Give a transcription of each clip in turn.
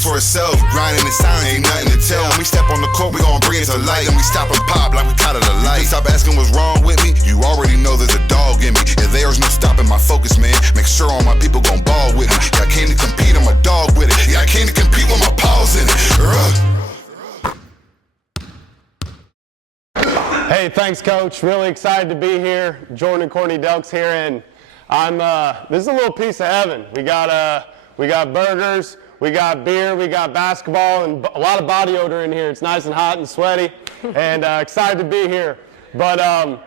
speak for itself. Grinding in silence, ain't nothing to tell. When we step on the court, we gon' bring it to light. And we stop and pop like we caught it a light. Stop asking what's wrong with me. You already know there's a dog in me. And there's no stopping my focus, man. Make sure all my people gon' ball with me. Yeah, I came to compete, I'm a dog with it. Yeah, I came to compete with my paws in it. Hey, thanks, Coach. Really excited to be here. Jordan and Courtney Delks here, and this is a little piece of heaven. We got burgers, we got beer, we got basketball, and a lot of body odor in here. It's nice and hot and sweaty, and excited to be here. But I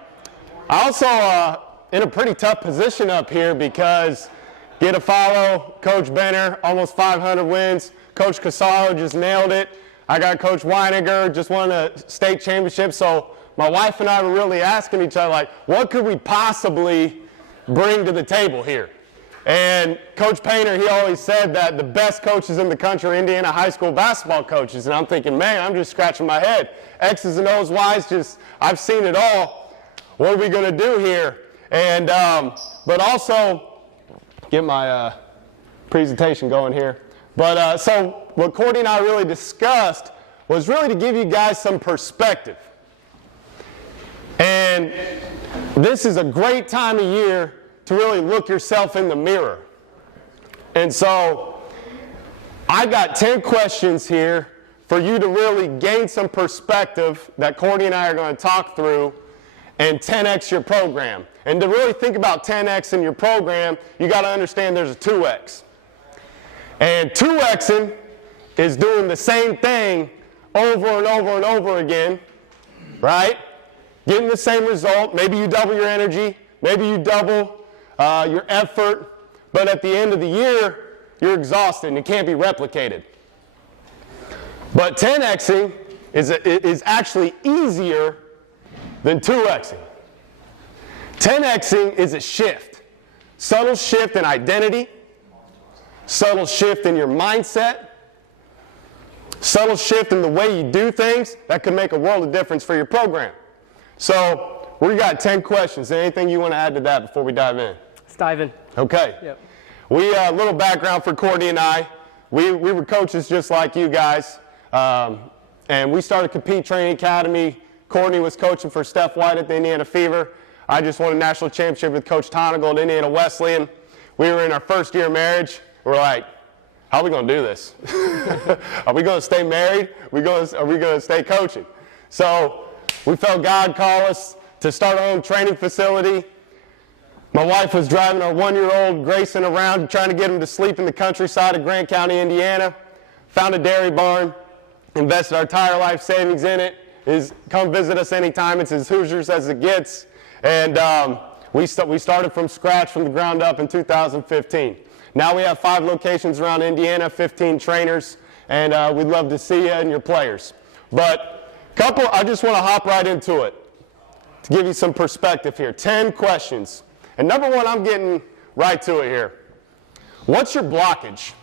also in a pretty tough position up here because get to follow Coach Benner, almost 500 wins. Coach Casaro just nailed it. I got Coach Weiniger, just won a state championship. So my wife and I were really asking each other, like, what could we possibly bring to the table here? And Coach Painter, he always said that the best coaches in the country are Indiana high school basketball coaches. And I'm thinking, man, I'm just scratching my head. X's and O's, Y's, just, I've seen it all. What are we going to do here? And, but also, get my presentation going here. But so what Courtney and I really discussed was really to give you guys some perspective. And this is a great time of year to really look yourself in the mirror. And so I got 10 questions here for you to really gain some perspective that Courtney and I are going to talk through and 10x your program. And to really think about 10x in your program, you got to understand there's a 2x. And 2xing is doing the same thing over and over and over again, right? Getting the same result. Maybe you double your energy, maybe you double your effort, but at the end of the year, you're exhausted and it can't be replicated. But 10xing is actually easier than 2xing. 10xing is a shift, subtle shift in identity, subtle shift in your mindset, subtle shift in the way you do things that can make a world of difference for your program. So we got 10 questions. Anything you want to add to that before we dive in? Let's dive in. Okay. Yep. We a little background for Courtney and I. We were coaches just like you guys, and we started Compete Training Academy. Courtney was coaching for Steph White at the Indiana Fever. I just won a national championship with Coach Tonigal at Indiana Wesleyan. We were in our first year of marriage. We're like, how are we going to do this? Are we going to stay married? Are we going to stay coaching? So we felt God call us to start our own training facility. My wife was driving our 1-year-old Grayson around trying to get him to sleep in the countryside of Grant County, Indiana. Found a dairy barn, invested our entire life savings in it. Come visit us anytime. It's as Hoosiers as it gets. And we started from scratch, from the ground up in 2015. Now we have 5 locations around Indiana, 15 trainers, and we'd love to see you and your players. But I just want to hop right into it to give you some perspective here. 10 questions. And number one, I'm getting right to it here. What's your blockage?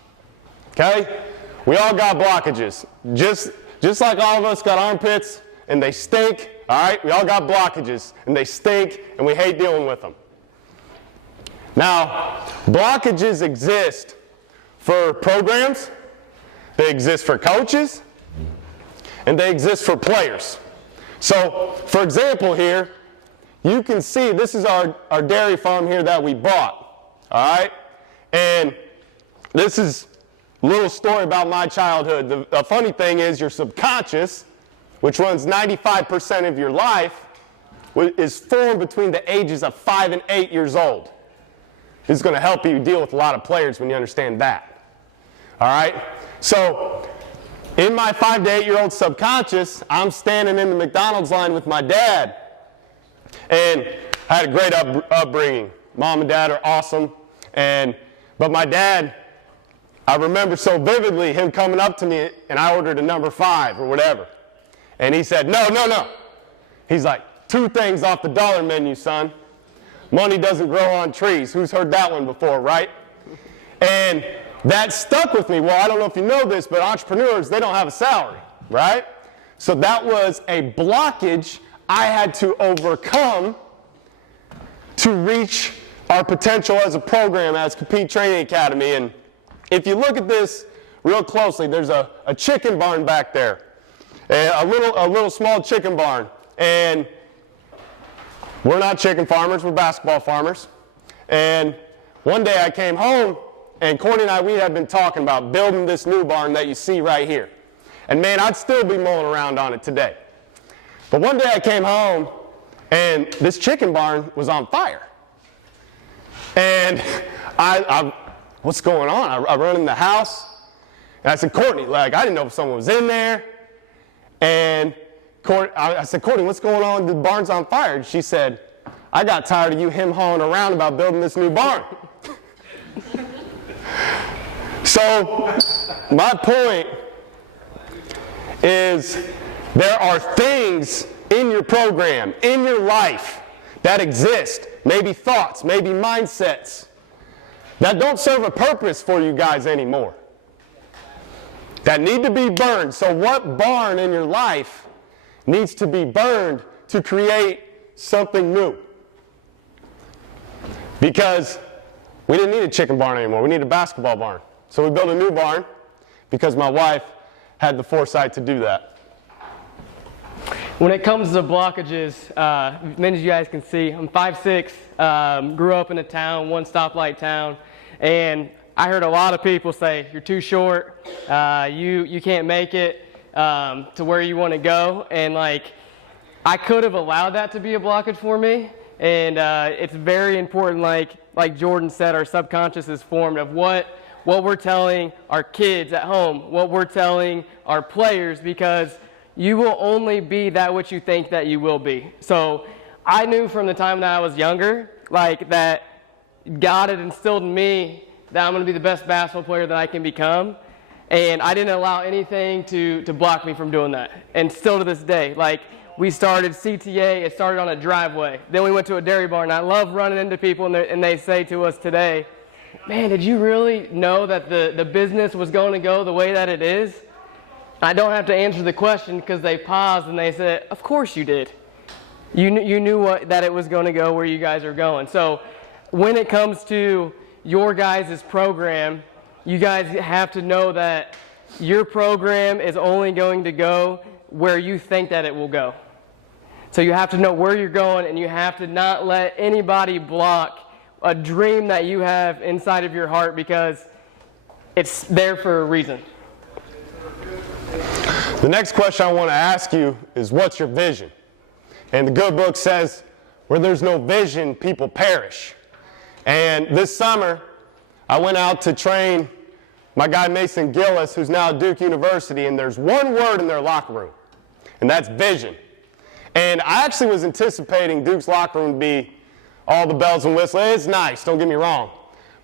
Okay? We all got blockages. Just like all of us got armpits and they stink, all right? We all got blockages and they stink and we hate dealing with them. Now, blockages exist for programs, they exist for coaches, and they exist for players. So, for example here, you can see this is our dairy farm here that we bought, all right? And this is a little story about my childhood. The funny thing is your subconscious, which runs 95% of your life, is formed between the ages of 5 and 8 years old. This is going to help you deal with a lot of players when you understand that, all right? So in my 5 to 8-year-old subconscious, I'm standing in the McDonald's line with my dad. And I had a great upbringing. Mom and dad are awesome. But my dad, I remember so vividly him coming up to me, and I ordered a number 5 or whatever. And he said, no. He's like, 2 things off the dollar menu, son. Money doesn't grow on trees. Who's heard that one before, right? And that stuck with me. Well, I don't know if you know this, but entrepreneurs, they don't have a salary, right? So that was a blockage I had to overcome to reach our potential as a program, as Compete Training Academy. And if you look at this real closely, there's a chicken barn back there, a little small chicken barn. And we're not chicken farmers, we're basketball farmers. And one day I came home, and Courtney and I, we had been talking about building this new barn that you see right here. And man, I'd still be mulling around on it today. But one day I came home, and this chicken barn was on fire. And what's going on? I run in the house, and I said, Courtney, like, I didn't know if someone was in there. And I said, Courtney, what's going on? The barn's on fire. And she said, I got tired of you him-hawing around about building this new barn. So my point is there are things in your program, in your life, that exist, maybe thoughts, maybe mindsets, that don't serve a purpose for you guys anymore, that need to be burned. So what barn in your life needs to be burned to create something new? Because we didn't need a chicken barn anymore. We need a basketball barn. So we built a new barn because my wife had the foresight to do that. When it comes to blockages, many of you guys can see, I'm 5'6", grew up in a town, one stoplight town, and I heard a lot of people say, you're too short, you can't make it to where you want to go, and like, I could have allowed that to be a blockage for me, and it's very important, like Jordan said, our subconscious is formed of what we're telling our kids at home, what we're telling our players, because you will only be that which you think that you will be. So I knew from the time that I was younger, like that God had instilled in me that I'm going to be the best basketball player that I can become, and I didn't allow anything to block me from doing that. And still to this day, like we started CTA, it started on a driveway. Then we went to a dairy barn. I love running into people and they say to us today, man, did you really know that the business was going to go the way that it is? I don't have to answer the question because they paused and they said, of course you did. You knew that it was going to go where you guys are going. So when it comes to your guys' program, you guys have to know that your program is only going to go where you think that it will go. So you have to know where you're going, and you have to not let anybody block a dream that you have inside of your heart, because it's there for a reason. The next question I want to ask you is, what's your vision? And the good book says, where there's no vision, people perish. And this summer, I went out to train my guy Mason Gillis, who's now at Duke University, and there's one word in their locker room, and that's vision. And I actually was anticipating Duke's locker room to be all the bells and whistles. It's nice, don't get me wrong.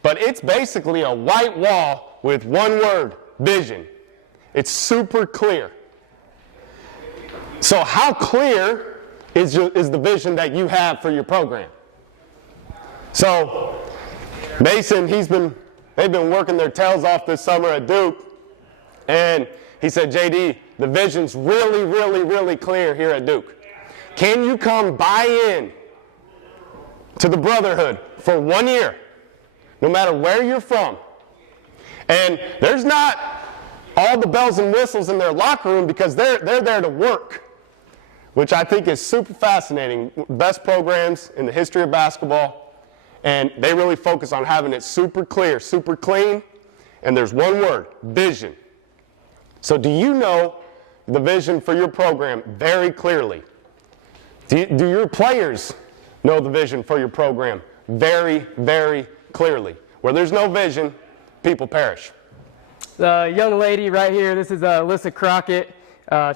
But it's basically a white wall with one word, vision. It's super clear. So how clear is the vision that you have for your program? So Mason, they've been working their tails off this summer at Duke, and he said, JD, the vision's really, really, really clear here at Duke. Can you come buy in to the brotherhood for 1 year, no matter where you're from? And there's not all the bells and whistles in their locker room, because they're there to work, which I think is super fascinating. Best programs in the history of basketball, and they really focus on having it super clear, super clean, and there's one word, vision. So do you know the vision for your program very clearly? Do your players know the vision for your program very, very clearly? Where there's no vision, people perish. The young lady right here, this is Alyssa Crockett.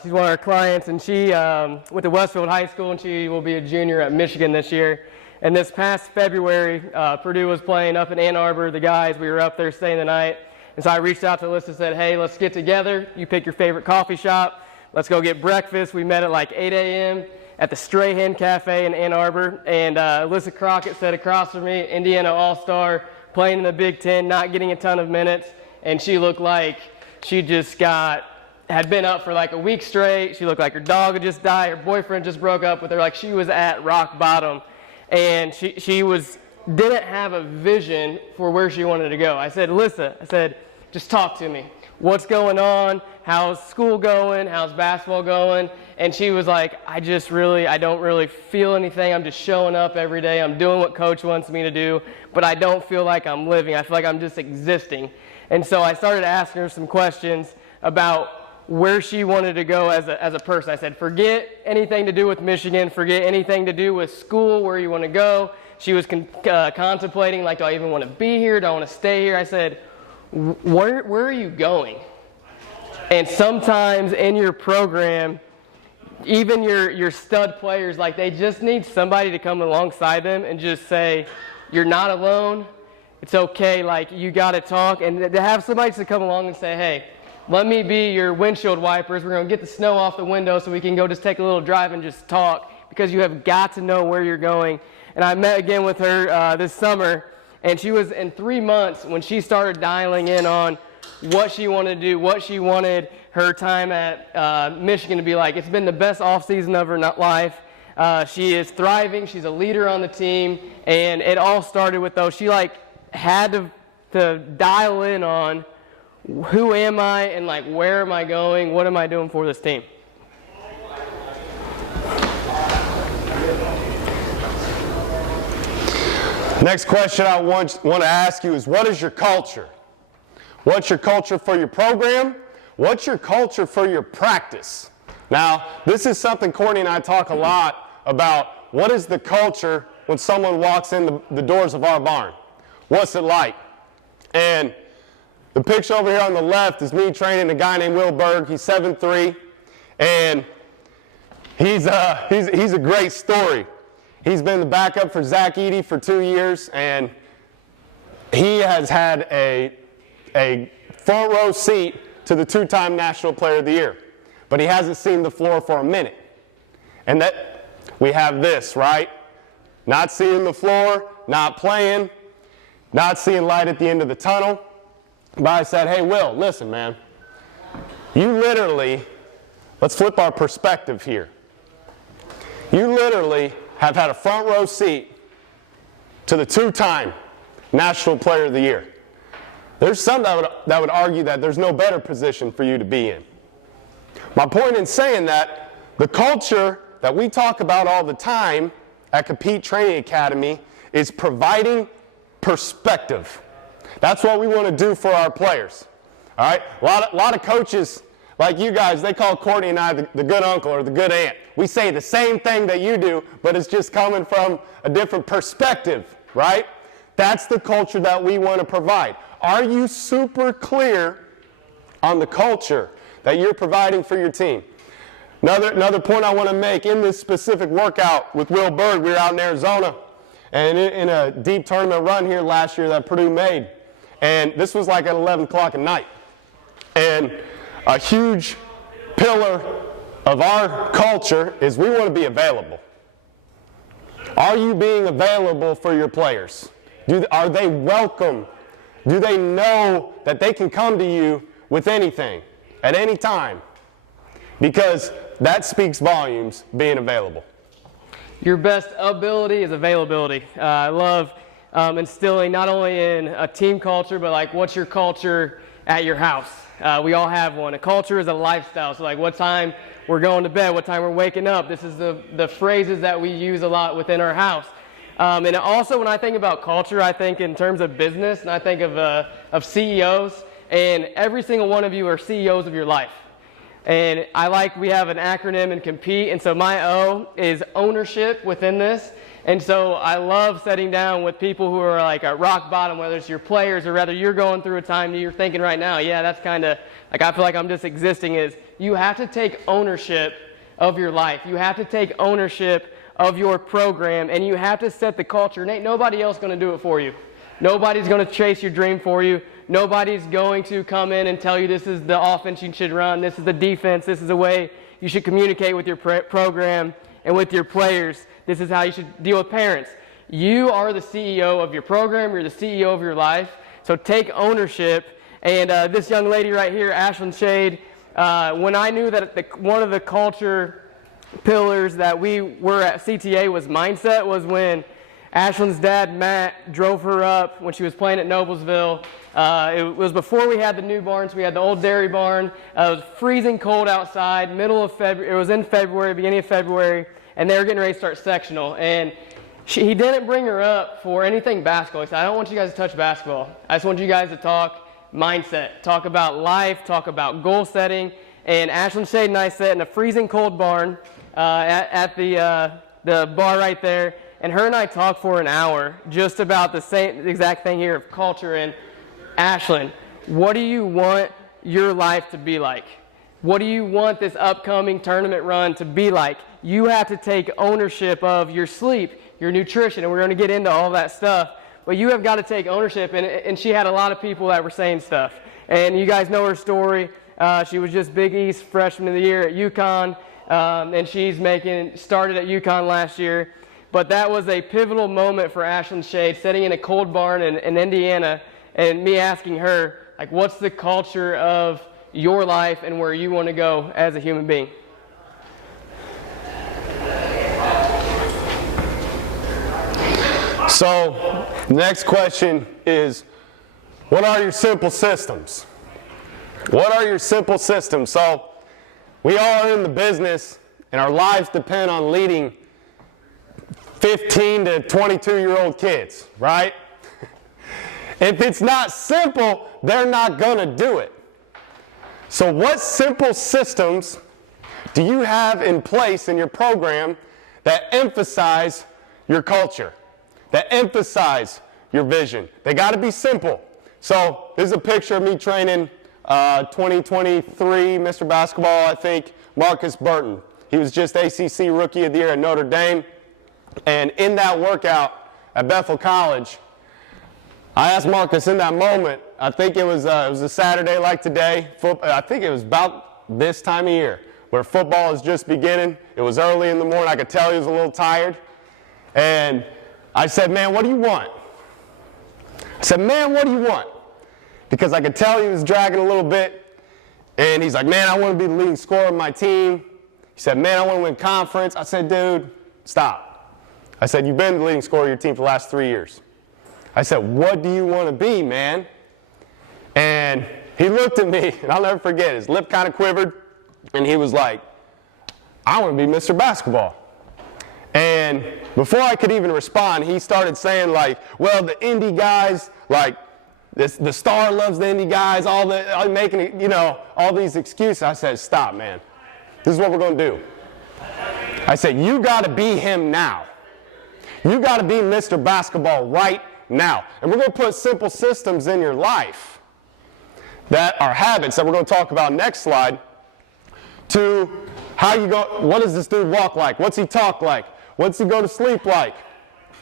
She's one of our clients, and she went to Westfield High School, and she will be a junior at Michigan this year. And this past February, Purdue was playing up in Ann Arbor. The guys, we were up there staying the night. And so I reached out to Alyssa and said, hey, let's get together. You pick your favorite coffee shop. Let's go get breakfast. We met at like 8 a.m. at the Strahan Cafe in Ann Arbor. And Alyssa Crockett sat across from me, Indiana All-Star, playing in the Big Ten, not getting a ton of minutes. And she looked like she just had been up for like a week straight. She looked like her dog had just died. Her boyfriend just broke up with her. Like, she was at rock bottom. And she didn't have a vision for where she wanted to go. I said, Alyssa, just talk to me. what's going on? How's school going? How's basketball going? And she was like, I don't really feel anything. I'm just showing up every day. I'm doing what coach wants me to do, but I don't feel like I'm living. I feel like I'm just existing. And so I started asking her some questions about where she wanted to go as a person. I said, forget anything to do with Michigan, forget anything to do with school, where you want to go. She was contemplating, like, do I even want to be here? Do I want to stay here? I said, where are you going? And sometimes in your program, even your stud players, like, they just need somebody to come alongside them and just say, you're not alone. It's okay. Like, you got to talk. And to have somebody to come along and say, hey, let me be your windshield wipers. We're going to get the snow off the window so we can go just take a little drive and just talk, because you have got to know where you're going. And I met again with her this summer, and she was in 3 months when she started dialing in on what she wanted to do, what she wanted her time at Michigan to be like. It's been the best off season of her life. She is thriving. She's a leader on the team, and it all started with those. She had to dial in on who am I and where am I going? What am I doing for this team? Next question I want to ask you is, what is your culture? What's your culture for your program? What's your culture for your practice? Now, this is something Courtney and I talk a lot about. What is the culture when someone walks in the doors of our barn? What's it like? And the picture over here on the left is me training a guy named Will Berg. He's 7'3", and he's a great story. He's been the backup for Zach Edey for 2 years, and he has had a front row seat to the 2-time National Player of the Year. But he hasn't seen the floor for a minute. And that we have this, right? Not seeing the floor, not playing, not seeing light at the end of the tunnel. But I said, hey, Will, listen, man. You literally, let's flip our perspective here. You literally have had a front row seat to the 2-time National Player of the Year. There's some that would argue that there's no better position for you to be in. My point in saying that, the culture that we talk about all the time at Compete Training Academy is providing perspective. That's what we want to do for our players. All right? A lot of coaches like you guys, they call Courtney and I the good uncle or the good aunt. We say the same thing that you do, but it's just coming from a different perspective, right? That's the culture that we want to provide. Are you super clear on the culture that you're providing for your team? Another point I want to make, in this specific workout with Will Berg, we were out in Arizona, and in a deep tournament run here last year that Purdue made. And this was like at 11 o'clock at night. And a huge pillar of our culture is we want to be available. Are you being available for your players? Are they welcome? Do they know that they can come to you with anything, at any time? Because that speaks volumes, being available. Your best ability is availability. I love instilling not only in a team culture, but what's your culture at your house? We all have one. A culture is a lifestyle. So what time we're going to bed, what time we're waking up. This is the phrases that we use a lot within our house. And also when I think about culture, I think in terms of business, and I think of CEOs, and every single one of you are CEOs of your life. And we have an acronym in Compete, and so my O is ownership within this. And so I love sitting down with people who are at rock bottom, whether it's your players or whether you're going through a time that you're thinking right now, yeah, that's kind of, I feel like I'm just existing, is you have to take ownership of your life. You have to take ownership of your program, and you have to set the culture. And ain't nobody else going to do it for you. Nobody's going to chase your dream for you. Nobody's going to come in and tell you this is the offense you should run, this is the defense, this is the way you should communicate with your program and with your players. This is how you should deal with parents. You are the CEO of your program. You're the CEO of your life. So take ownership. And this young lady right here, Ashlyn Shade, when I knew that one of the culture pillars that we were at CTA was mindset, was when Ashlyn's dad, Matt, drove her up when she was playing at Noblesville. It was before we had the new barns. We had the old dairy barn. It was freezing cold outside, middle of February. It was in February, beginning of February, and they were getting ready to start sectional. And he didn't bring her up for anything basketball. He said, I don't want you guys to touch basketball. I just want you guys to talk mindset, talk about life, talk about goal setting. And Ashlyn Shade and I sat in a freezing cold barn at the bar right there. And her and I talked for an hour just about the same exact thing here of culture. And Ashlyn, what do you want your life to be like? What do you want this upcoming tournament run to be like? You have to take ownership of your sleep, your nutrition, and we're going to get into all that stuff. But you have got to take ownership. And she had a lot of people that were saying stuff. And you guys know her story. She was just Big East freshman of the year at UConn. And she's started at UConn last year. But that was a pivotal moment for Ashlyn Shade, sitting in a cold barn in Indiana, and me asking her, like, what's the culture of your life and where you want to go as a human being? So, the next question is, what are your simple systems? What are your simple systems? So, we all are in the business, and our lives depend on leading 15 to 22-year-old kids, right? If it's not simple, they're not going to do it. So what simple systems do you have in place in your program that emphasize your culture, that emphasize your vision? They got to be simple. So this is a picture of me training 2023 Mr. Basketball, I think, Marcus Burton. He was just ACC Rookie of the Year at Notre Dame. And in that workout at Bethel College, I asked Marcus in that moment, I think it was a Saturday like today, I think it was about this time of year, where football is just beginning. It was early in the morning. I could tell he was a little tired. And I said, man, what do you want? I said, man, what do you want? Because I could tell he was dragging a little bit. And he's like, man, I want to be the leading scorer of my team. He said, man, I want to win conference. I said, dude, stop. I said, you've been the leading scorer of your team for the last 3 years. I said, what do you want to be, man? And he looked at me, and I'll never forget, his lip kind of quivered, and he was like, I want to be Mr. Basketball. And before I could even respond, he started saying, like, well, the indie guys, like, the star loves the indie guys, making, all these excuses. I said, stop, man. This is what we're going to do. I said, you got to be him now. You got to be Mr. Basketball right now. And we're going to put simple systems in your life that are habits that we're going to talk about next slide, to how you go, what does this dude walk like? What's he talk like? What's he go to sleep like?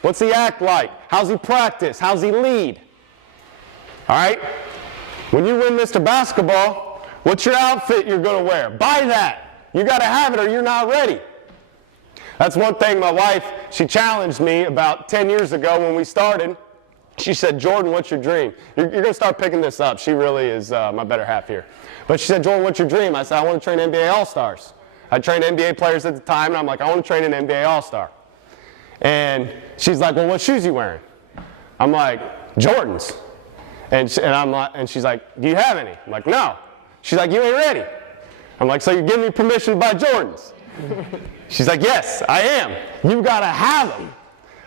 What's he act like? How's he practice? How's he lead? All right? When you win Mr. Basketball, what's your outfit you're going to wear? Buy that. You got to have it or you're not ready. That's one thing my wife, she challenged me about 10 years ago when we started. She said, Jordan, what's your dream? You're going to start picking this up. She really is my better half here. But she said, Jordan, what's your dream? I said, I want to train NBA All-Stars. I trained NBA players at the time, and I'm like, I want to train an NBA All-Star. And she's like, well, what shoes are you wearing? I'm like, Jordans. And she's like, do you have any? I'm like, no. She's like, you ain't ready. I'm like, so you're giving me permission to buy Jordans? She's like, yes, I am. You got to have them.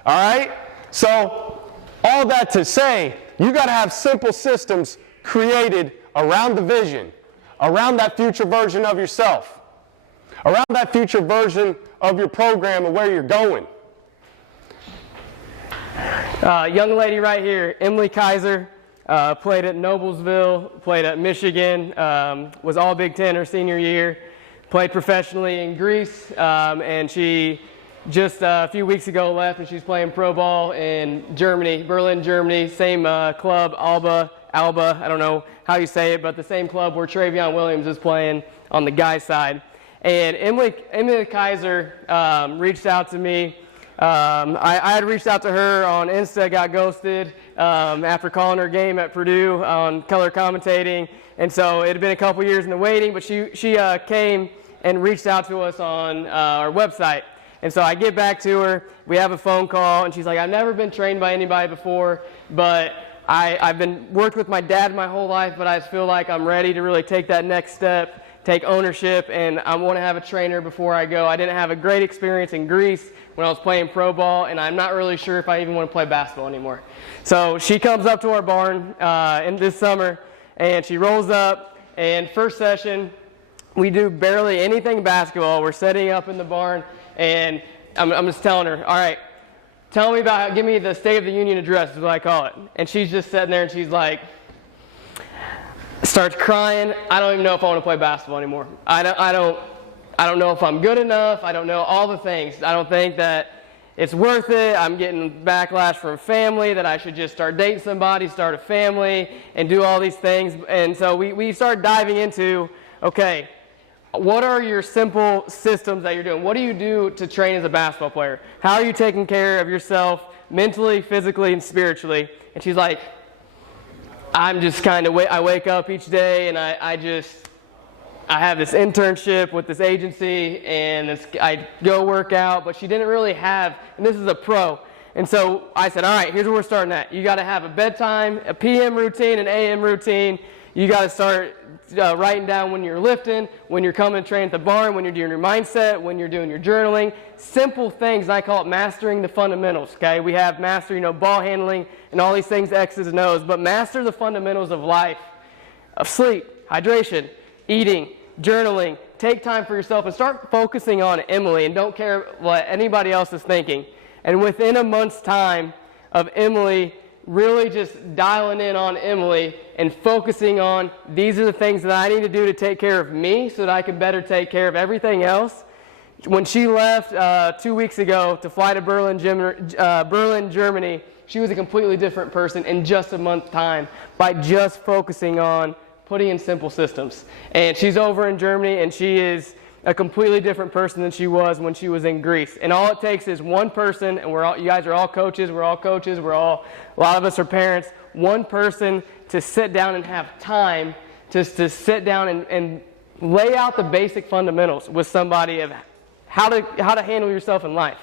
All right? So all that to say, you got to have simple systems created around the vision, around that future version of yourself, around that future version of your program and where you're going. Young lady right here, Emily Kaiser, played at Noblesville, played at Michigan, was all Big Ten her senior year, played professionally in Greece, and she just a few weeks ago left, and she's playing pro ball in Germany, Berlin, Germany, same club, Alba, I don't know how you say it, but the same club where Travion Williams is playing on the guys' side. And Emily Kaiser reached out to me. I had reached out to her on Insta, got ghosted after calling her game at Purdue on color commentating. And so it had been a couple years in the waiting, but she came and reached out to us on our website. And so I get back to her, we have a phone call, and she's like, I've never been trained by anybody before, but I've been worked with my dad my whole life, but I just feel like I'm ready to really take that next step, take ownership, and I want to have a trainer before I go. I didn't have a great experience in Greece when I was playing pro ball, and I'm not really sure if I even want to play basketball anymore. So she comes up to our barn in this summer, and she rolls up, and first session, we do barely anything basketball. We're setting up in the barn, and I'm just telling her, all right, tell me about, give me the State of the Union address is what I call it. And she's just sitting there, and she's like, starts crying. I don't even know if I want to play basketball anymore. I don't know if I'm good enough. I don't know all the things. I don't think that it's worth it. I'm getting backlash from family that I should just start dating somebody, start a family, and do all these things. And so we start diving into, okay, what are your simple systems that you're doing? What do you do to train as a basketball player? How are you taking care of yourself mentally, physically, and spiritually? And she's like, I'm just kind of, I wake up each day and I have this internship with this agency and I go work out, but she didn't really have, and this is a pro. And so I said, all right, here's where we're starting at. You got to have a bedtime, a PM routine, an AM routine. You got to start writing down when you're lifting, when you're coming to train at the barn, when you're doing your mindset, when you're doing your journaling. Simple things, and I call it mastering the fundamentals, okay? We have master, ball handling and all these things, X's and O's, but master the fundamentals of life, of sleep, hydration, eating, journaling. Take time for yourself and start focusing on Emily and don't care what anybody else is thinking. And within a month's time of Emily really just dialing in on Emily and focusing on these are the things that I need to do to take care of me so that I can better take care of everything else. When she left 2 weeks ago to fly to Berlin, Germany, she was a completely different person in just a month's time by just focusing on putting in simple systems. And she's over in Germany, and she is a completely different person than she was when she was in Greece. And all it takes is one person, and you guys are all coaches, a lot of us are parents, one person to sit down and have time just to sit down and lay out the basic fundamentals with somebody of how to handle yourself in life.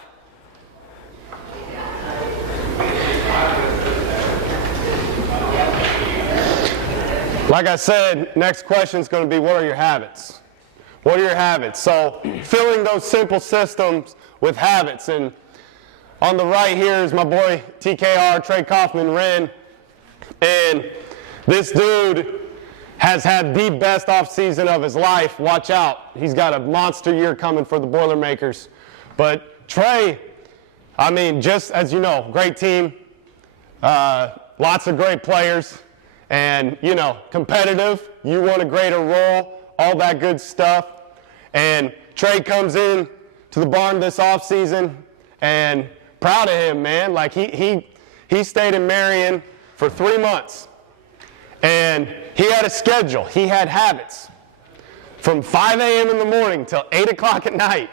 Like I said, next question is going to be, what are your habits? What are your habits? So filling those simple systems with habits. And on the right here is my boy TKR, Trey Kaufman, Wren. And this dude has had the best off season of his life. Watch out. He's got a monster year coming for the Boilermakers. But Trey, just as you know, great team, lots of great players, and, competitive. You want a greater role, all that good stuff. And Trey comes in to the barn this offseason, and proud of him, man. Like, he stayed in Marion for 3 months. And he had a schedule. He had habits from 5 a.m. in the morning till 8 o'clock at night,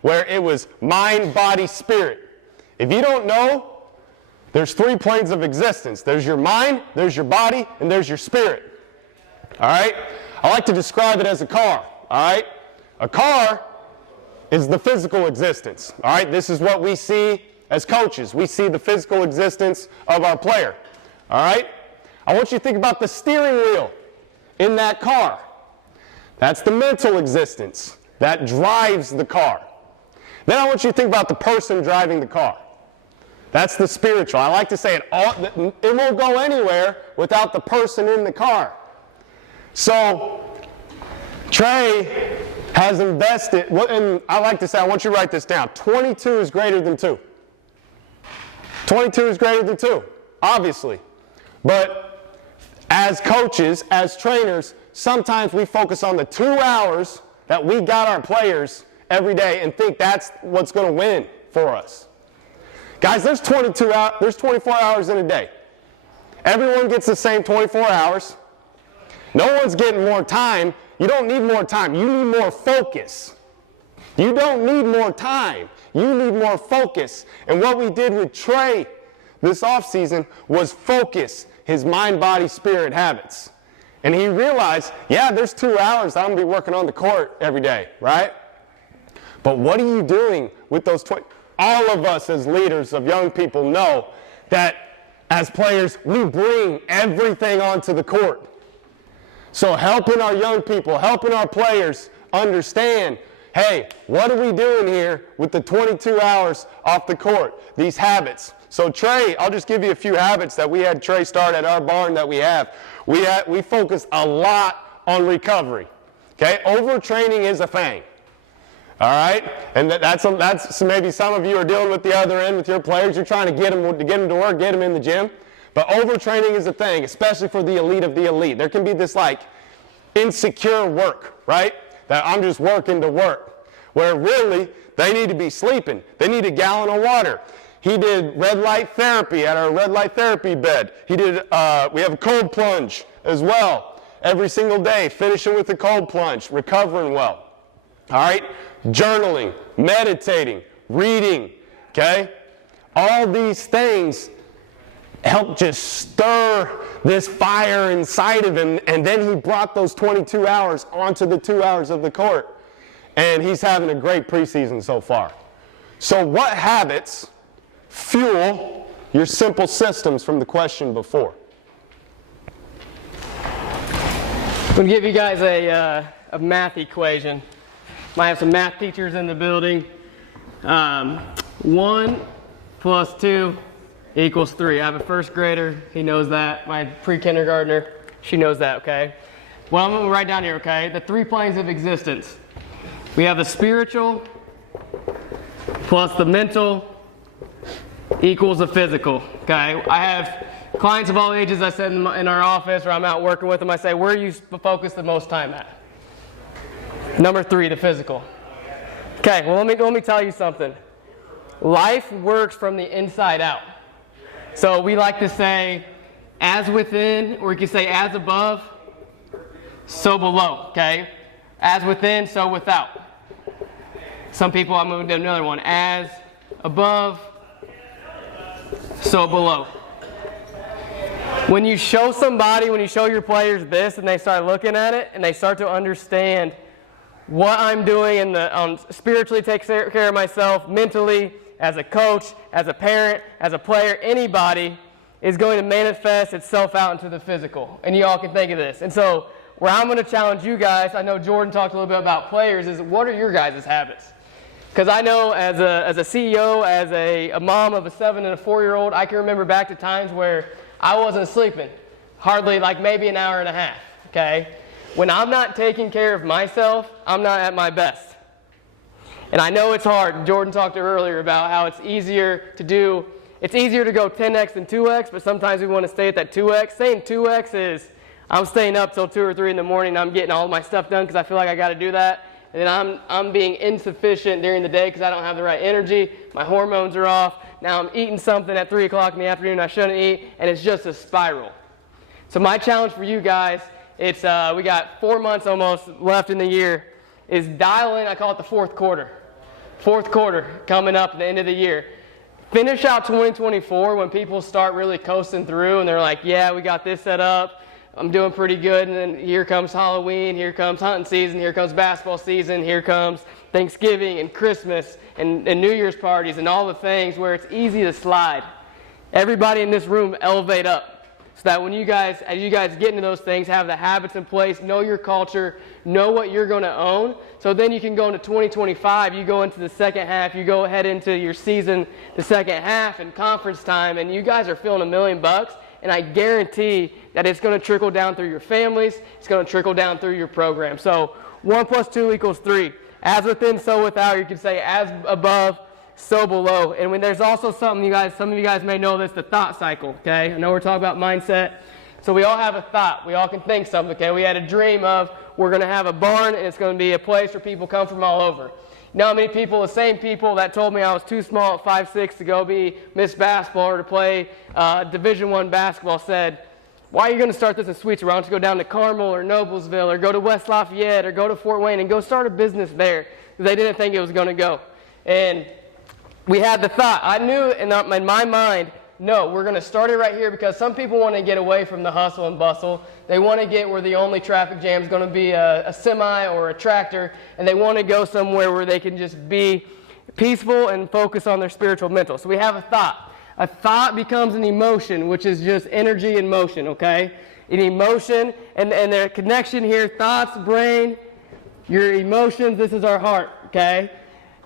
where it was mind, body, spirit. If you don't know, there's 3 planes of existence. There's your mind, there's your body, and there's your spirit. All right? I like to describe it as a car. All right? A car is the physical existence. All right? This is what we see as coaches. We see the physical existence of our player. All right? I want you to think about the steering wheel in that car. That's the mental existence that drives the car. Then I want you to think about the person driving the car. That's the spiritual. I like to say it won't go anywhere without the person in the car. So Trey has invested, and I like to say, I want you to write this down, 22 is greater than 2. 22 is greater than 2, obviously. But as coaches, as trainers, sometimes we focus on the 2 hours that we got our players every day and think that's what's going to win for us. Guys, there's 24 hours in a day. Everyone gets the same 24 hours. No one's getting more time. You don't need more time. You need more focus. You don't need more time. You need more focus. And what we did with Trey this offseason was focus his mind, body, spirit habits. And he realized, yeah, there's 2 hours I'm going to be working on the court every day, right? But what are you doing with those 20. All of us as leaders of young people know that as players, we bring everything onto the court. So helping our young people, helping our players understand, hey, what are we doing here with the 22 hours off the court? These habits. So Trey, I'll just give you a few habits that we had Trey start at our barn that we have. We focus a lot on recovery. Okay, overtraining is a thing. All right, and that's maybe some of you are dealing with the other end with your players. You're trying to get them to work, get them in the gym. But overtraining is a thing, especially for the elite of the elite. There can be this like insecure work, right? That I'm just working to work. Where really, they need to be sleeping. They need a gallon of water. He did red light therapy at our red light therapy bed. He did, we have a cold plunge as well. Every single day, finishing with a cold plunge, recovering well. All right? Journaling, meditating, reading, okay? All these things help just stir this fire inside of him, and then he brought those 22 hours onto the 2 hours of the court, and he's having a great preseason so far. So what habits fuel your simple systems from the question before? I'm going to give you guys a math equation. Might have some math teachers in the building. 1 plus 2 equals 3. I have a first grader, he knows that. My pre-kindergartner, she knows that, okay? Well, I'm going to write down here, okay? The 3 planes of existence. We have the spiritual plus the mental equals the physical, okay? I have clients of all ages, I said in our office, or I'm out working with them, I say, where are you focused the most time at? Number 3, the physical. Okay, well let me tell you something. Life works from the inside out. So we like to say, as within, or you can say as above, so below, okay? As within, so without. Some people, I'm moving to another one. As above, so below. When you show somebody, when you show your players this, and they start looking at it, and they start to understand what I'm doing and spiritually take care of myself, mentally, as a coach, as a parent, as a player, anybody is going to manifest itself out into the physical. And you all can think of this. And so where I'm going to challenge you guys, I know Jordan talked a little bit about players, is what are your guys' habits? Because I know as a CEO, as a mom of a 7 and a 4-year-old, I can remember back to times where I wasn't sleeping, hardly like maybe an hour and a half, okay? When I'm not taking care of myself, I'm not at my best. And I know it's hard. Jordan talked earlier about how it's easier to go 10x than 2x, but sometimes we want to stay at that 2x. Saying 2x is I'm staying up till 2 or 3 in the morning and I'm getting all my stuff done because I feel like I got to do that. And then I'm being insufficient during the day because I don't have the right energy. My hormones are off. Now I'm eating something at 3 o'clock in the afternoon I shouldn't eat, and it's just a spiral. So my challenge for you guys, it's we got 4 months almost left in the year, is dial in, I call it the fourth quarter. Fourth quarter coming up at the end of the year. Finish out 2024 when people start really coasting through and they're like, yeah, we got this set up, I'm doing pretty good, and then here comes Halloween, here comes hunting season, here comes basketball season, here comes Thanksgiving and Christmas and New Year's parties and all the things where it's easy to slide. Everybody in this room elevate up. So that when as you guys get into those things, have the habits in place, know your culture, know what you're going to own. So then you can go into 2025, you go into the second half, you go ahead into your season, the second half and conference time, and you guys are feeling $1 million, and I guarantee that it's going to trickle down through your families, it's going to trickle down through your program. So 1 plus 2 equals 3. As within, so without, you can say as above, so below. And when there's also something some of you guys may know this, the thought cycle, okay? I know we're talking about mindset. So we all have a thought. We all can think something, okay? We had a dream of we're going to have a barn and it's going to be a place where people come from all over. You know how many people, the same people that told me I was too small at 5'6" to go be Miss Basketball or to play Division I basketball said, why are you going to start this in Sweetser? Why don't you go down to Carmel or Noblesville or go to West Lafayette or go to Fort Wayne and go start a business there? They didn't think it was going to go. And we had the thought. I knew in my mind, no, we're going to start it right here because some people want to get away from the hustle and bustle. They want to get where the only traffic jam is going to be a semi or a tractor, and they want to go somewhere where they can just be peaceful and focus on their spiritual mental. So we have a thought. A thought becomes an emotion, which is just energy in motion, okay? An emotion, and their connection here, thoughts, brain, your emotions, this is our heart, okay?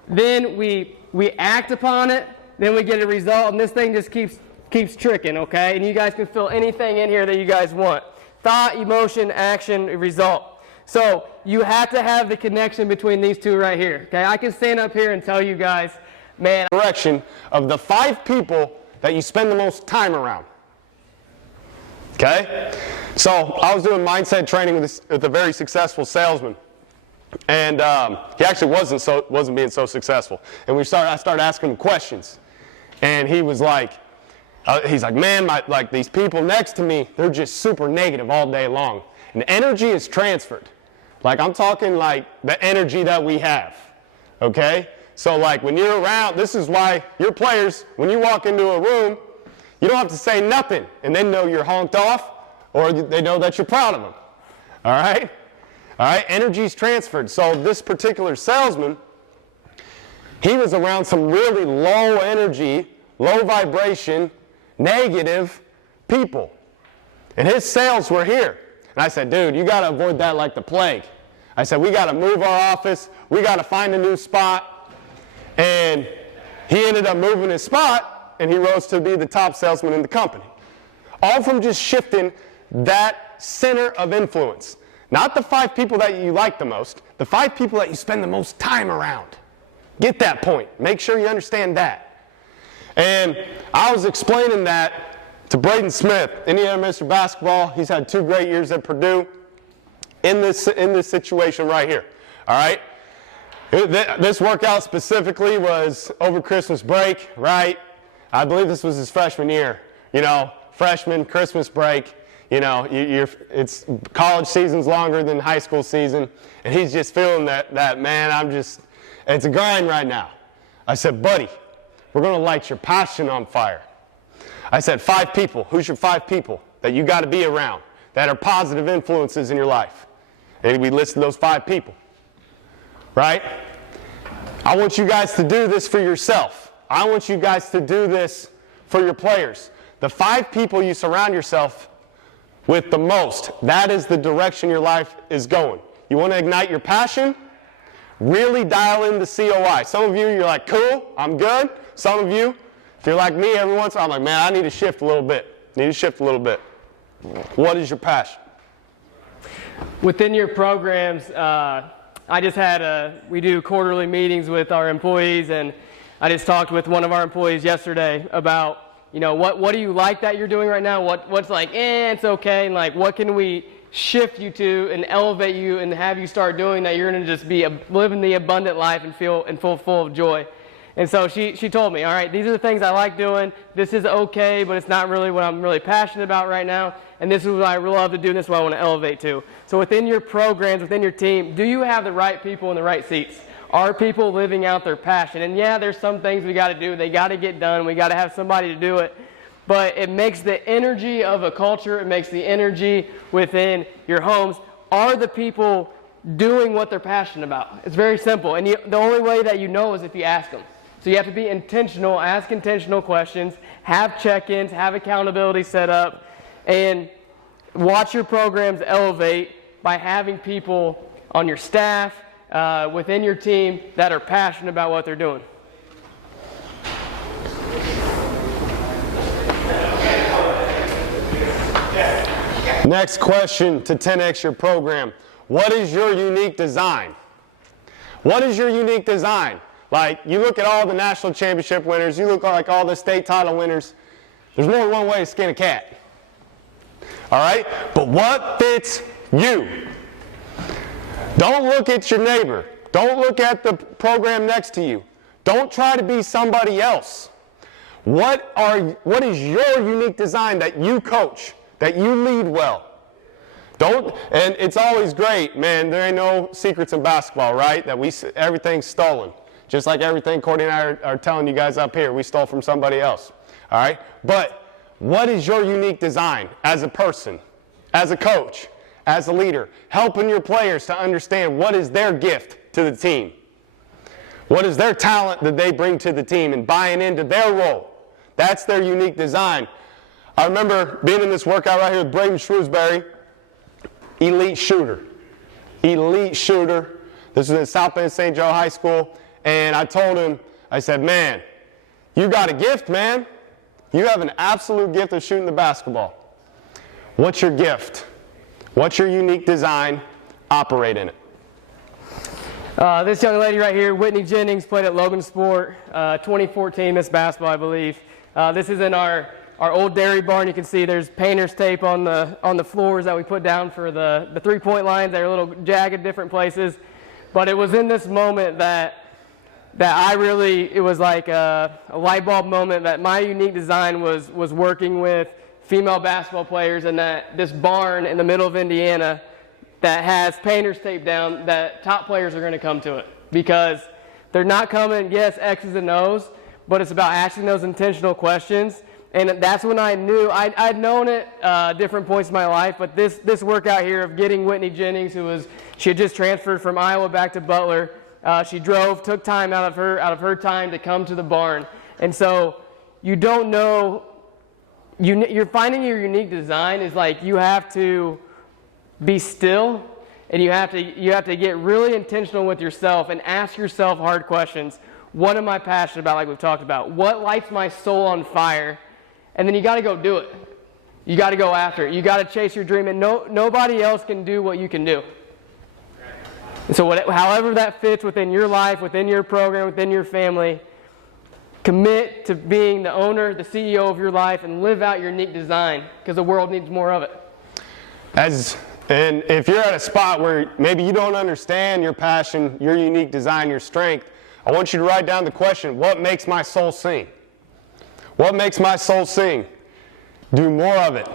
Then we act upon it, then we get a result, and this thing just keeps tricking, okay? And you guys can fill anything in here that you guys want. Thought, emotion, action, result. So you have to have the connection between these two right here, okay? I can stand up here and tell you guys, man, Direction of the 5 people that you spend the most time around. Okay? So I was doing mindset training with a very successful salesman. And he actually wasn't being so successful. And I started asking him questions. And he was like, man, like these people next to me, they're just super negative all day long. And energy is transferred. Like I'm talking like the energy that we have. Okay? So like when you're around, this is why your players, when you walk into a room, you don't have to say nothing. And they know you're honked off or they know that you're proud of them. All right? All right, energy's transferred. So this particular salesman, he was around some really low energy, low vibration, negative people. And his sales were here. And I said, dude, you got to avoid that like the plague. I said, we got to move our office. We got to find a new spot. And he ended up moving his spot, and he rose to be the top salesman in the company. All from just shifting that center of influence. Not the 5 people that you like the most, the 5 people that you spend the most time around. Get that point. Make sure you understand that. And I was explaining that to Braden Smith, Indiana Mr. Basketball. He's had 2 great years at Purdue in this situation right here. All right? This workout specifically was over Christmas break, right? I believe this was his freshman year. You know, freshman, Christmas break. You know, it's college season's longer than high school season, and he's just feeling that man, it's a grind right now. I said, buddy, we're going to light your passion on fire. I said, 5 people. Who's your 5 people that you got to be around that are positive influences in your life? And we listed those 5 people, right? I want you guys to do this for yourself. I want you guys to do this for your players. The 5 people you surround yourself with the most, that is the direction your life is going. You want to ignite your passion? Really dial in the COI. Some of you, you're like, cool, I'm good. Some of you, if you're like me, every once in a while, I'm like, man, I need to shift a little bit. What is your passion? Within your programs, we do quarterly meetings with our employees, and I just talked with one of our employees yesterday about, you know, what do you like that you're doing right now? What's like, it's okay, and like, what can we shift you to and elevate you and have you start doing that you're going to just be living the abundant life and feel full of joy. And so she told me, all right, these are the things I like doing. This is okay, but it's not really what I'm really passionate about right now. And this is what I really love to do, and this is what I want to elevate to. So within your programs, within your team, do you have the right people in the right seats? Are people living out their passion? And yeah, there's some things we got to do. They got to get done. We got to have somebody to do it. But it makes the energy of a culture, it makes the energy within your homes. Are the people doing what they're passionate about? It's very simple. And the only way that you know is if you ask them. So you have to be intentional, ask intentional questions, have check-ins, have accountability set up, and watch your programs elevate by having people on your staff, within your team that are passionate about what they're doing. Next question to 10X your program. What is your unique design? What is your unique design? Like, you look at all the national championship winners, you look like all the state title winners, there's more than one way to skin a cat. All right? But what fits you? Don't look at your neighbor. Don't look at the program next to you. Don't try to be somebody else. What is your unique design that you coach, that you lead well? And it's always great, man, there ain't no secrets in basketball, right? That everything's stolen. Just like everything Courtney and I are telling you guys up here, we stole from somebody else. All right? But what is your unique design as a person, as a coach, as a leader, helping your players to understand what is their gift to the team? What is their talent that they bring to the team and buying into their role? That's their unique design. I remember being in this workout right here with Braden Shrewsbury, elite shooter. Elite shooter. This was in South Bend St. Joe High School, and I told him, I said, man, you got a gift, man. You have an absolute gift of shooting the basketball. What's your gift? What's your unique design? Operate in it. This young lady right here, Whitney Jennings, played at Logan Sport, 2014 Miss Basketball, I believe. This is in our old dairy barn. You can see there's painter's tape on the floors that we put down for the three-point lines. They're a little jagged, different places. But it was in this moment that it was like a light bulb moment that my unique design was working with female basketball players, and that this barn in the middle of Indiana that has painter's tape down, that top players are going to come to it because they're not coming, yes, X's and O's, but it's about asking those intentional questions. And that's when I knew, I'd known it different points in my life, but this workout here of getting Whitney Jennings, she had just transferred from Iowa back to Butler. She took time out of her time to come to the barn. And so you don't know, you're finding your unique design is like you have to be still, and you have to get really intentional with yourself and ask yourself hard questions. What am I passionate about, like we've talked about? What lights my soul on fire? And then you got to go do it. You got to go after it. You got to chase your dream, and nobody else can do what you can do. And so however that fits within your life, within your program, within your family, commit to being the owner, the CEO of your life, and live out your unique design because the world needs more of it. And if you're at a spot where maybe you don't understand your passion, your unique design, your strength, I want you to write down the question, what makes my soul sing? What makes my soul sing? Do more of it.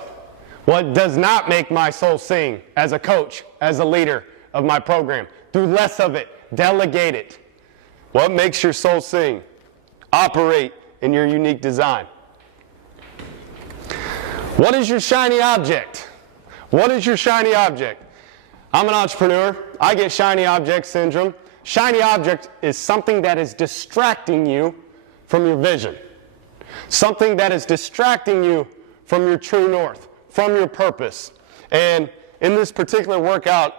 What does not make my soul sing as a coach, as a leader of my program? Do less of it. Delegate it. What makes your soul sing? Operate in your unique design. What is your shiny object? What is your shiny object? I'm an entrepreneur. I get shiny object syndrome. Shiny object is something that is distracting you from your vision. Something that is distracting you from your true north, from your purpose. And in this particular workout,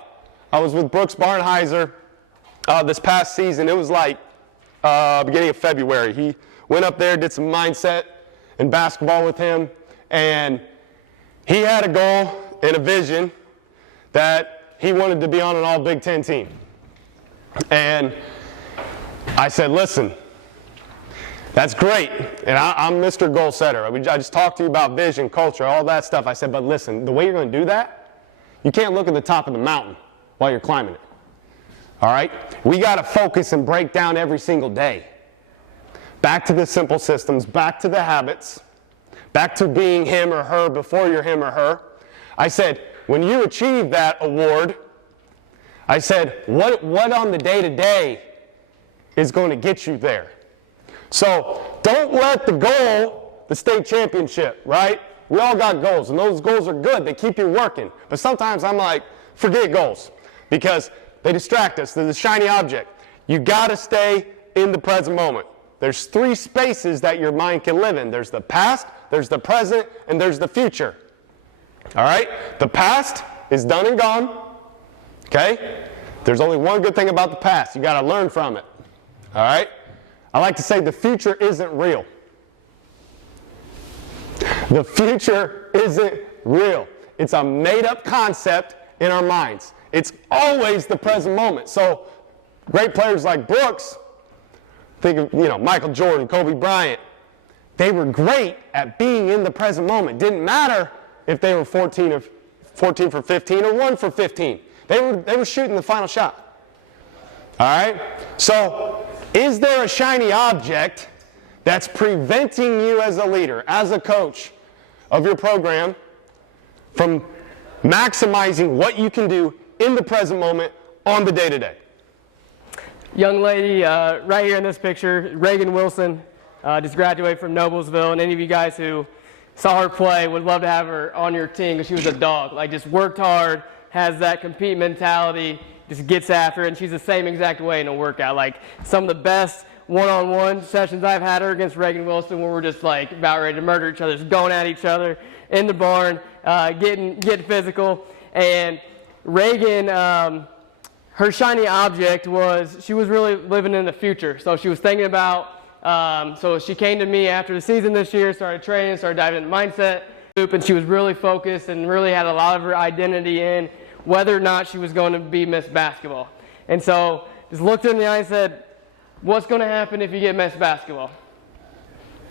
I was with Brooks Barnheiser this past season. It was like beginning of February. He went up there, did some mindset and basketball with him, and he had a goal and a vision that he wanted to be on an all Big Ten team. And I said, listen, that's great, and I'm Mr. Goal Setter. I just talked to you about vision, culture, all that stuff. I said, but listen, the way you're going to do that, you can't look at the top of the mountain while you're climbing it. All right? We got to focus and break down every single day. Back to the simple systems, back to the habits, back to being him or her before you're him or her. I said, when you achieve that award, I said, what on the day-to-day is going to get you there? So don't let the goal, the state championship, right? We all got goals, and those goals are good. They keep you working. But sometimes I'm like, forget goals, because they distract us. They're the shiny object. You got to stay in the present moment. There's 3 spaces that your mind can live in. There's the past, there's the present, and there's the future. All right? The past is done and gone. Okay? There's only one good thing about the past. You got to learn from it. All right? I like to say the future isn't real. The future isn't real. It's a made-up concept in our minds. It's always the present moment. So great players like Brooks, think of Michael Jordan, Kobe Bryant, they were great at being in the present moment. Didn't matter if they were 14 for 15 or 1 for 15. They were shooting the final shot. All right? So is there a shiny object that's preventing you as a leader, as a coach of your program from maximizing what you can do in the present moment on the day-to-day? Young lady right here in this picture, Reagan Wilson, just graduated from Noblesville, and any of you guys who saw her play would love to have her on your team because she was a dog. Like, just worked hard, has that compete mentality, just gets after it, and she's the same exact way in a workout. Like some of the best one-on-one sessions I've had her against Reagan Wilson, where we're just like about ready to murder each other, just going at each other in the barn, getting physical. And Reagan, her shiny object was she was really living in the future. So she was thinking about, so she came to me after the season this year, started training, started diving into mindset, and she was really focused and really had a lot of her identity in whether or not she was going to be Miss Basketball. And so just looked her in the eye and said, what's going to happen if you get Miss Basketball?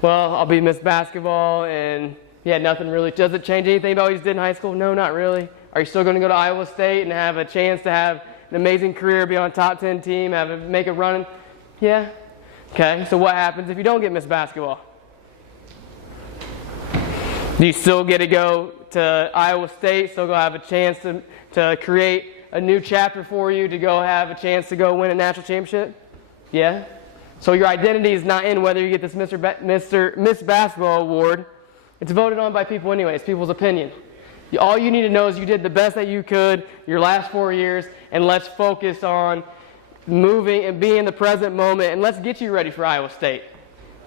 Well, I'll be Miss Basketball, and yeah, nothing really. Does it change anything about what you did in high school? No, not really. Are you still going to go to Iowa State and have a chance to have an amazing career, be on a top 10 team, make a run? Yeah. Okay, so what happens if you don't get Miss Basketball? Do you still get to go to Iowa State, still go have a chance to create a new chapter for you, to go have a chance to go win a national championship? Yeah? So your identity is not in whether you get this Miss Basketball award. It's voted on by people anyway. It's people's opinion. All you need to know is you did the best that you could your last 4 years, and let's focus on moving and being in the present moment, and let's get you ready for Iowa State.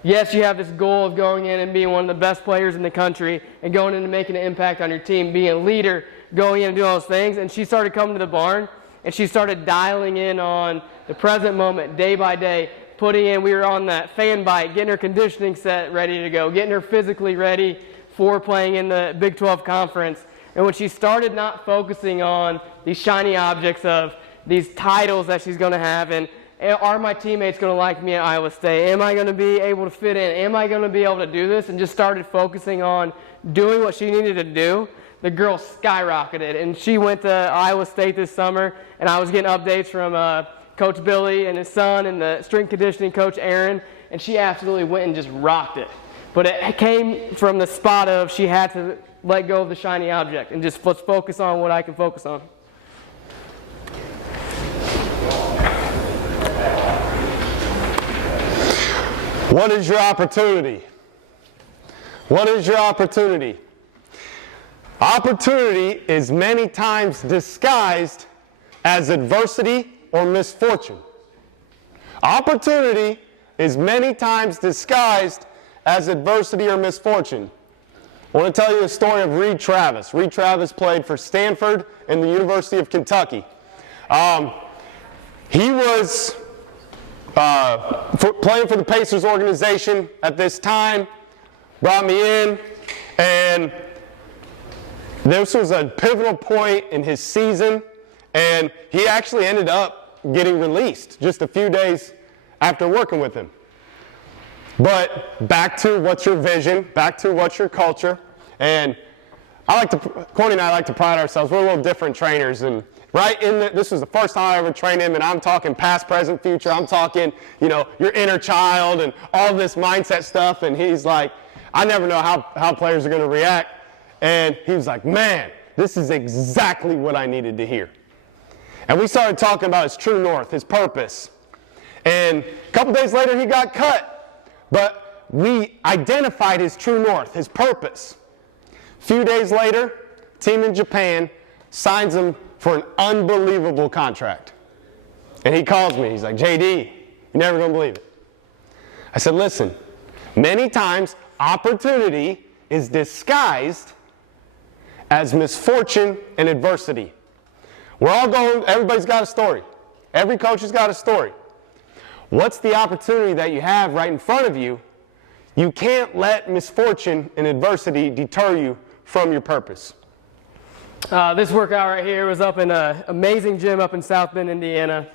Yes, you have this goal of going in and being one of the best players in the country and going in and making an impact on your team, being a leader, going in and doing all those things. And she started coming to the barn, and she started dialing in on the present moment, day by day, putting in, we were on that fan bike, getting her conditioning set ready to go, getting her physically ready for playing in the Big 12 conference. And when she started not focusing on these shiny objects of these titles that she's going to have, and are my teammates going to like me at Iowa State? Am I going to be able to fit in? Am I going to be able to do this? And just started focusing on doing what she needed to do. The girl skyrocketed, and she went to Iowa State this summer, and I was getting updates from Coach Billy and his son and the strength conditioning coach Aaron, and she absolutely went and just rocked it. But it came from the spot of she had to let go of the shiny object and just let's focus on what I can focus on. What is your opportunity? What is your opportunity? Opportunity is many times disguised as adversity or misfortune. Opportunity is many times disguised as adversity or misfortune. I want to tell you a story of Reed Travis. Reed Travis played for Stanford and the University of Kentucky. He was playing for the Pacers organization at this time, brought me in, and this was a pivotal point in his season, and he actually ended up getting released just a few days after working with him. But back to what's your vision, back to what's your culture, and Courtney and I like to pride ourselves. We're a little different trainers, and this was the first time I ever trained him, and I'm talking past, present, future. I'm talking, your inner child and all this mindset stuff, and he's like, I never know how players are going to react. And he was like, man, this is exactly what I needed to hear. And we started talking about his true north, his purpose. And a couple days later, he got cut. But we identified his true north, his purpose. A few days later, team in Japan signs him for an unbelievable contract. And he calls me. He's like, JD, you're never going to believe it. I said, listen, many times opportunity is disguised as misfortune and adversity. We're all going, everybody's got a story. Every coach has got a story. What's the opportunity that you have right in front of you? You can't let misfortune and adversity deter you from your purpose. This workout right here was up in an amazing gym up in South Bend, Indiana.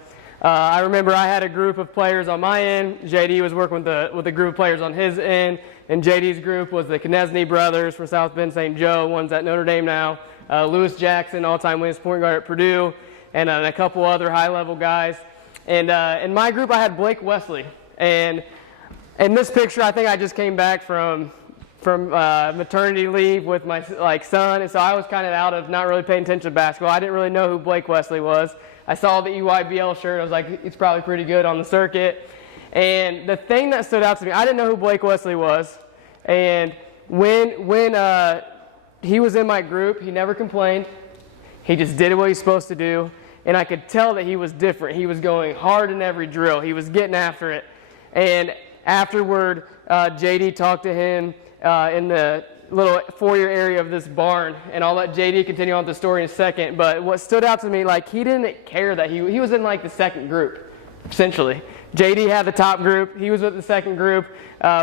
I remember I had a group of players on my end. JD was working with a group of players on his end, and JD's group was the Knesny brothers from South Bend, St. Joe, one's at Notre Dame now, Lewis Jackson, all-time winners point guard at Purdue, and a couple other high-level guys. And in my group, I had Blake Wesley. And in this picture, I think I just came back from maternity leave with my son, and so I was kind of out of not really paying attention to basketball. I didn't really know who Blake Wesley was. I saw the EYBL shirt. I was like, he's probably pretty good on the circuit. And the thing that stood out to me, I didn't know who Blake Wesley was. And when he was in my group, he never complained. He just did what he's supposed to do. and I could tell that he was different. He was going hard in every drill. He was getting after it. And afterward, JD talked to him in the little foyer area of this barn, and I'll let JD continue on the story in a second. But what stood out to me, like, he didn't care that he was in like the second group, essentially. JD had the top group. He was with the second group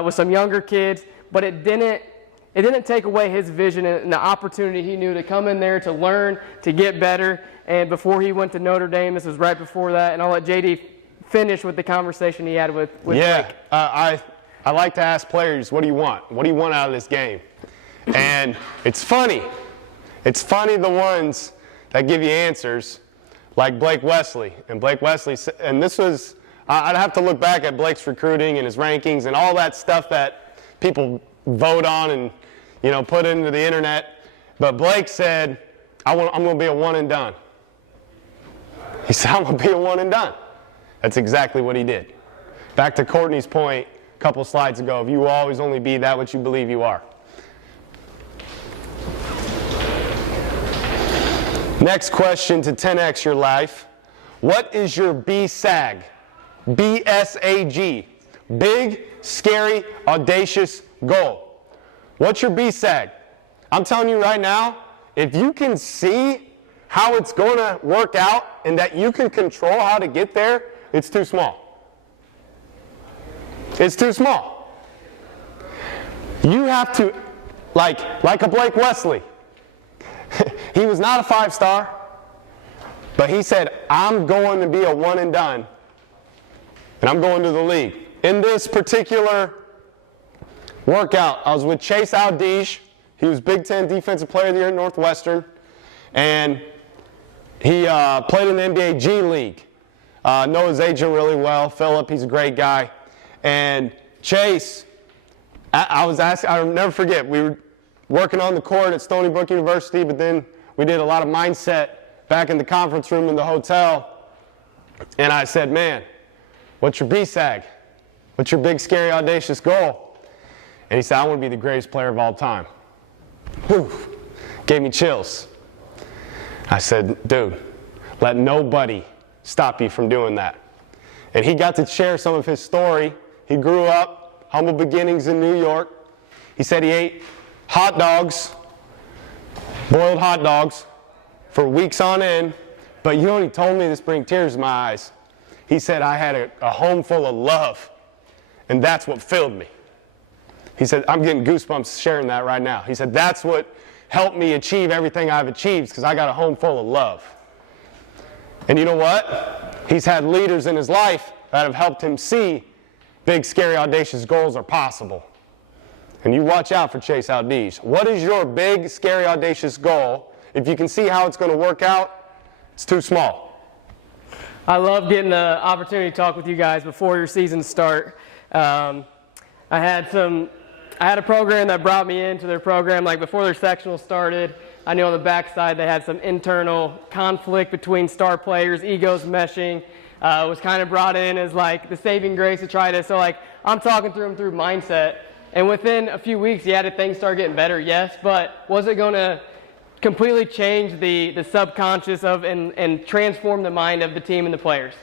with some younger kids, but it didn't take away his vision and the opportunity he knew to come in there to learn, to get better. And before he went to Notre Dame, this was right before that, and I'll let JD finish with the conversation he had with Blake. I like to ask players, what do you want? What do you want out of this game? And it's funny. It's funny the ones that give you answers, like Blake Wesley. And Blake Wesley, and this was, I'd have to look back at Blake's recruiting and his rankings and all that stuff that people vote on and, you know, put into the internet. But Blake said, I'm going to be a one and done. He said, I'm going to be a one and done. That's exactly what he did. Back to Courtney's point a couple slides ago, you will always only be that what you believe you are. Next question to 10x your life. What is your BSAG? B-S-A-G. Big, scary, audacious goal. What's your BSAG? I'm telling you right now, if you can see how it's going to work out and that you can control how to get there, it's too small. It's too small. You have to, like a Blake Wesley. He was not a 5-star, but he said, I'm going to be a one and done, and I'm going to the league. In this particular workout, I was with Chase Aldige. He was Big Ten Defensive Player of the Year at Northwestern, and he played in the NBA G League. Know his agent really well, Philip. He's a great guy. And Chase, I'll never forget, we were working on the court at Stony Brook University, but then we did a lot of mindset back in the conference room in the hotel. And I said, man, what's your BSAG? What's your big, scary, audacious goal? And he said, I want to be the greatest player of all time. Whew. Gave me chills. I said, dude, let nobody stop you from doing that. And he got to share some of his story. He grew up, humble beginnings in New York. He said he ate hot dogs, boiled hot dogs, for weeks on end. But you know what he told me? This brings tears to my eyes. He said, I had a home full of love, and that's what filled me. He said, I'm getting goosebumps sharing that right now. He said, that's what helped me achieve everything I've achieved, because I got a home full of love. And you know what? He's had leaders in his life that have helped him see big, scary, audacious goals are possible. And you watch out for Chase Aldige. What is your big, scary, audacious goal? If you can see how it's going to work out, it's too small. I love getting the opportunity to talk with you guys before your season start. I had a program that brought me into their program, like before their sectional started. I knew on the backside they had some internal conflict between star players, egos meshing. Was kind of brought in as like the saving grace to try to, so like I'm talking through them through mindset. And within a few weeks, yeah, did things start getting better? Yes, but was it going to completely change the subconscious of and transform the mind of the team and the players?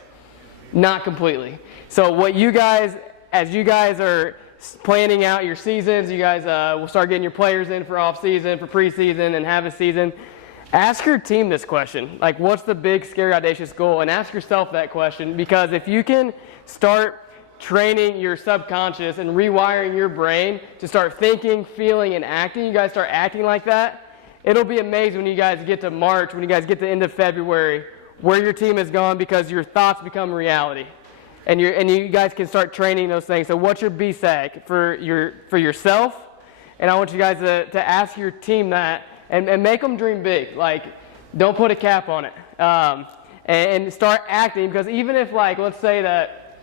Not completely. So what you guys, as you guys are planning out your seasons, you guys will start getting your players in for off season, for preseason, and have a season. Ask your team this question, like what's the big, scary, audacious goal? And ask yourself that question, because if you can start training your subconscious and rewiring your brain to start thinking, feeling, and acting, you guys start acting like that, it'll be amazing when you guys get to March, when you guys get to the end of February, where your team has gone, because your thoughts become reality. And you guys can start training those things. So what's your BSAG for yourself? And I want you guys to ask your team that and make them dream big. Like, don't put a cap on it. And start acting, because even if, like, let's say that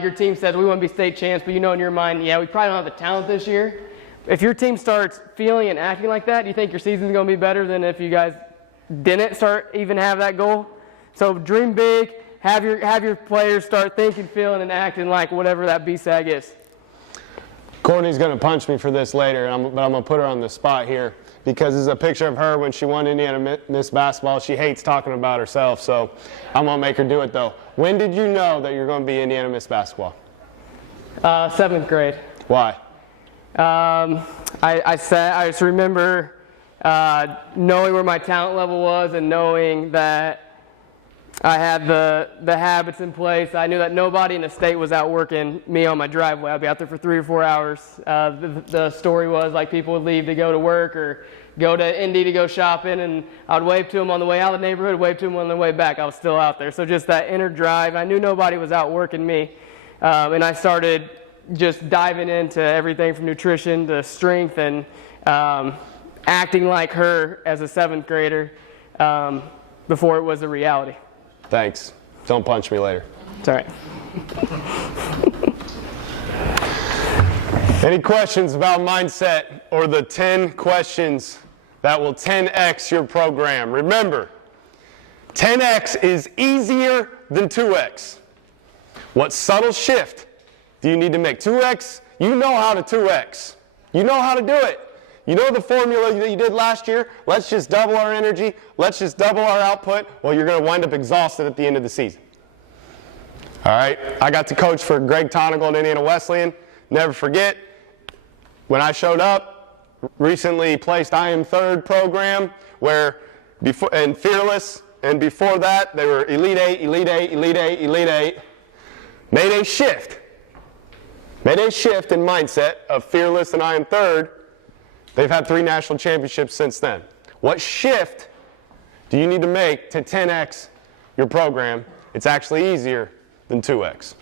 your team says we want to be state champs, but you know in your mind, yeah, we probably don't have the talent this year. If your team starts feeling and acting like that, do you think your season's going to be better than if you guys didn't even have that goal? So dream big. Have your players start thinking, feeling, and acting like whatever that BSAG is. Courtney's going to punch me for this later, but I'm going to put her on the spot here because this is a picture of her when she won Indiana Miss Basketball. She hates talking about herself, so I'm going to make her do it though. When did you know that you're going to be Indiana Miss Basketball? 7th grade. Why? I just remember knowing where my talent level was and knowing that I had the habits in place. I knew that nobody in the state was out working me on my driveway. I'd be out there for 3 or 4 hours. The story was like people would leave to go to work or go to Indy to go shopping, and I'd wave to them on the way out of the neighborhood, wave to them on the way back. I was still out there. So just that inner drive. I knew nobody was out working me, and I started just diving into everything from nutrition to strength and acting like her as a 7th grader before it was a reality. Thanks. Don't punch me later. It's all right. Any questions about mindset or the 10 questions that will 10x your program? Remember, 10x is easier than 2x. What subtle shift do you need to make? 2x, you know how to 2x. You know how to do it. You know the formula that you did last year? Let's just double our energy. Let's just double our output. Well, you're going to wind up exhausted at the end of the season. All right? I got to coach for Greg Tonigal at Indiana Wesleyan. Never forget, when I showed up, recently placed I Am Third program, where and Fearless, and before that, they were Elite 8, Elite 8, Elite 8, Elite 8. Made a shift in mindset of Fearless and I Am Third. They've had 3 national championships since then. What shift do you need to make to 10x your program? It's actually easier than 2x.